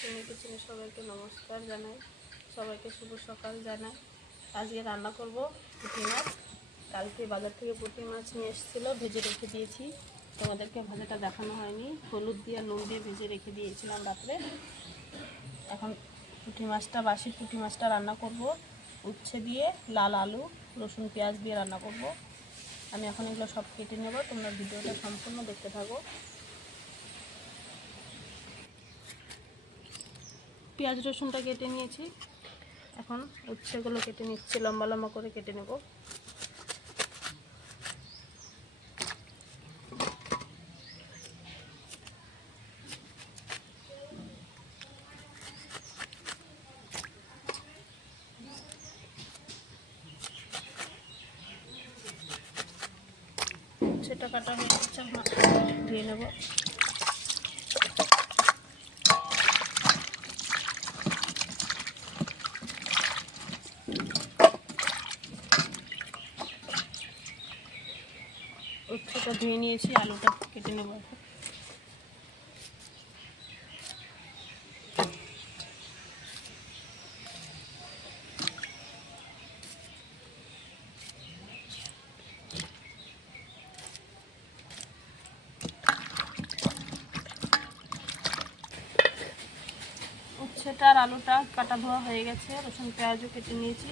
তুমি কিচেনে সবাইকে নমস্কার জানাই, সবাইকে শুভ সকাল জানাই। আজকে রান্না করব পুঁটি মাছ। কালকে বাজার থেকে পুঁটি মাছ নিয়ে এসেছিলো, ভেজে রেখে দিয়েছি। তোমাদেরকে ভাজাটা দেখানো হয়নি, হলুদ দিয়ে নুন দিয়ে ভেজে রেখে দিয়েছিলাম রাত্রে। এখন পুঁটি মাছটা, বাসি পুঁটি মাছটা রান্না করব উচ্ছে দিয়ে, লাল আলু রসুন পেঁয়াজ দিয়ে রান্না করব। আমি এখন এগুলো সব কেটে নেব, তোমরা ভিডিওটা সম্পূর্ণ দেখতে থাকো। পেঁয়াজ রসুনটা কেটে নিয়েছি, এখন উচ্ছেগুলো কেটে নিচ্ছি, লম্বা লম্বা করে কেটে নেব। উচ্ছেটা কাটা হয়ে গেছে, ধুয়ে নেব। উচ্ছেটা ধুয়ে নিয়েছি, আলুটা কেটে নেব। উচ্ছেটা আর আলুটা কাটা ধোয়া হয়ে গেছে, রসুন পেঁয়াজও কেটে নিয়েছি।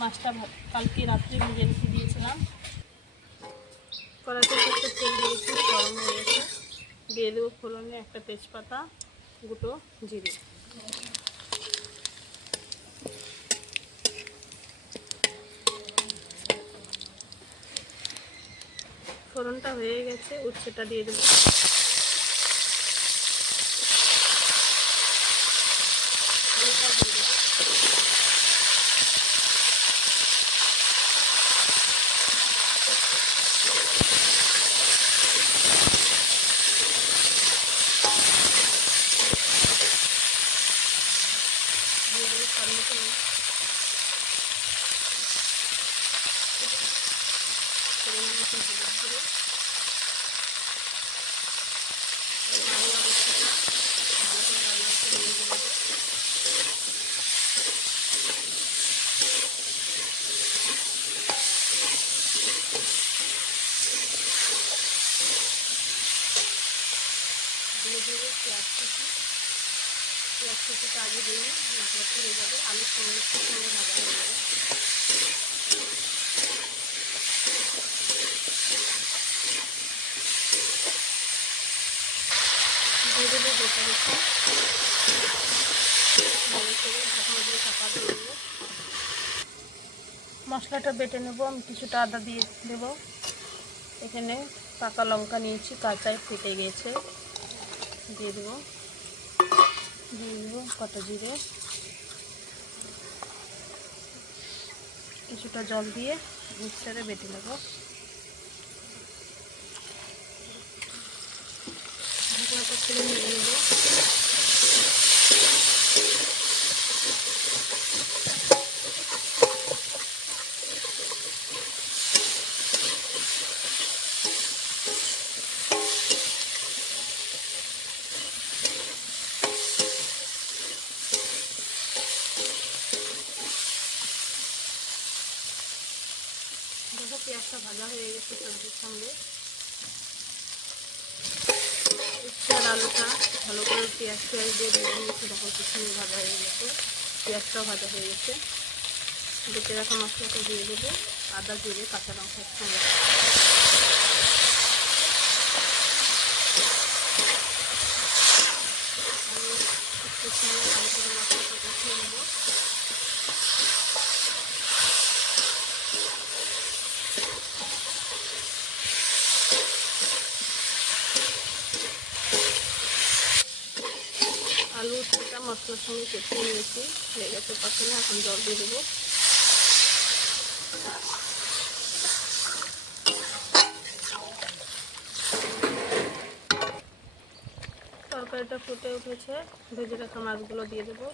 মাছটা কালকে রাত্রে ভেজে রেখে দিয়েছিলাম। কড়াইতে একটু তেল দিয়েছি, গরম হয়ে গেছে। দিয়ে দেবো ফোড়নে একটা তেজপাতা, দুটো জিরে। ফোড়নটা হয়ে গেছে, উচ্ছেটা দিয়ে দেবো। আলুটা দিয়ে দেবো। দিয়ে দেবো সামনে করে দিয়ে দেবো পেঁয়াজ কুচি। পেঁয়াজ কুচিটা আগে দিয়ে মশলা পুড়ে যাবে, আলুর সঙ্গে ভাজা হয়ে যাবে। দিয়ে দেবো গোটা রসুন, ঢাকা দিয়ে চাপা দিয়ে দেবো। মশলাটা বেটে নেব। আমি কিছুটা আদা দিয়ে দেব। এখানে পাকা লঙ্কা নিয়েছি, কাঁচায় ফেটে গিয়েছে, দিয়ে দেবো। দিয়ে দেবো কটা জিরে, কিছুটা জল দিয়ে মিক্সারে বেটে নেব। ঢাকনাটা খুলে নিয়ে নেব। দেখো পেঁয়াজটা ভাজা হয়ে গেছে সবজির সঙ্গে। উচ্ছে আর আলুটা ভালো করে পেঁয়াজ দিয়ে ভেজে নিয়েছি, দেখো কিছুক্ষণ ভাজা হয়ে গেছে, পেঁয়াজটাও ভাজা হয়ে গেছে। বেটে রাখা মশলাটা দিয়ে দেবো, আদা জিরে কাঁচা লঙ্কার সঙ্গে। আমি একটু সময় ভালো করে মশলাটা কষিয়ে নেব। আলু উচ্ছেটা মশলার সঙ্গে কষিয়ে নিয়েছি, হয়ে গেছে কষানো। এখন জল দিয়ে দেবো। তরকারিটা ফুটে উঠেছে, ভেজে রাখা মাছগুলো দিয়ে দেবো।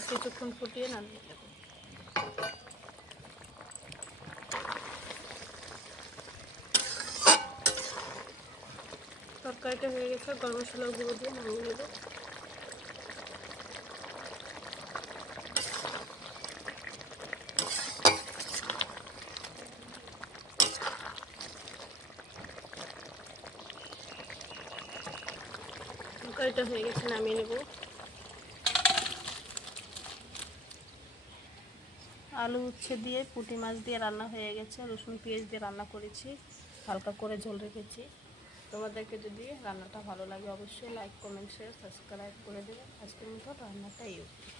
আর কিছুক্ষণ ফুটিয়ে নামিয়ে নেব। তরকারিটা হয়ে গেছে, গরম মশলার গুঁড়ো দিয়ে নামিয়ে নেব। তরকারিটা হয়ে গেছে, নামিয়ে নেব। আলু উচ্ছে দিয়ে পুঁটি মাছ দিয়ে রান্না হয়ে গেছে, রসুন পেঁয়াজ দিয়ে রান্না করেছি, হালকা করে ঝোল রেখেছি। তোমাদেরকে যদি রান্নাটা ভালো লাগে অবশ্যই লাইক কমেন্ট শেয়ার সাবস্ক্রাইব করে দেবে। আজকের মতো রান্নাটা এই অবধি।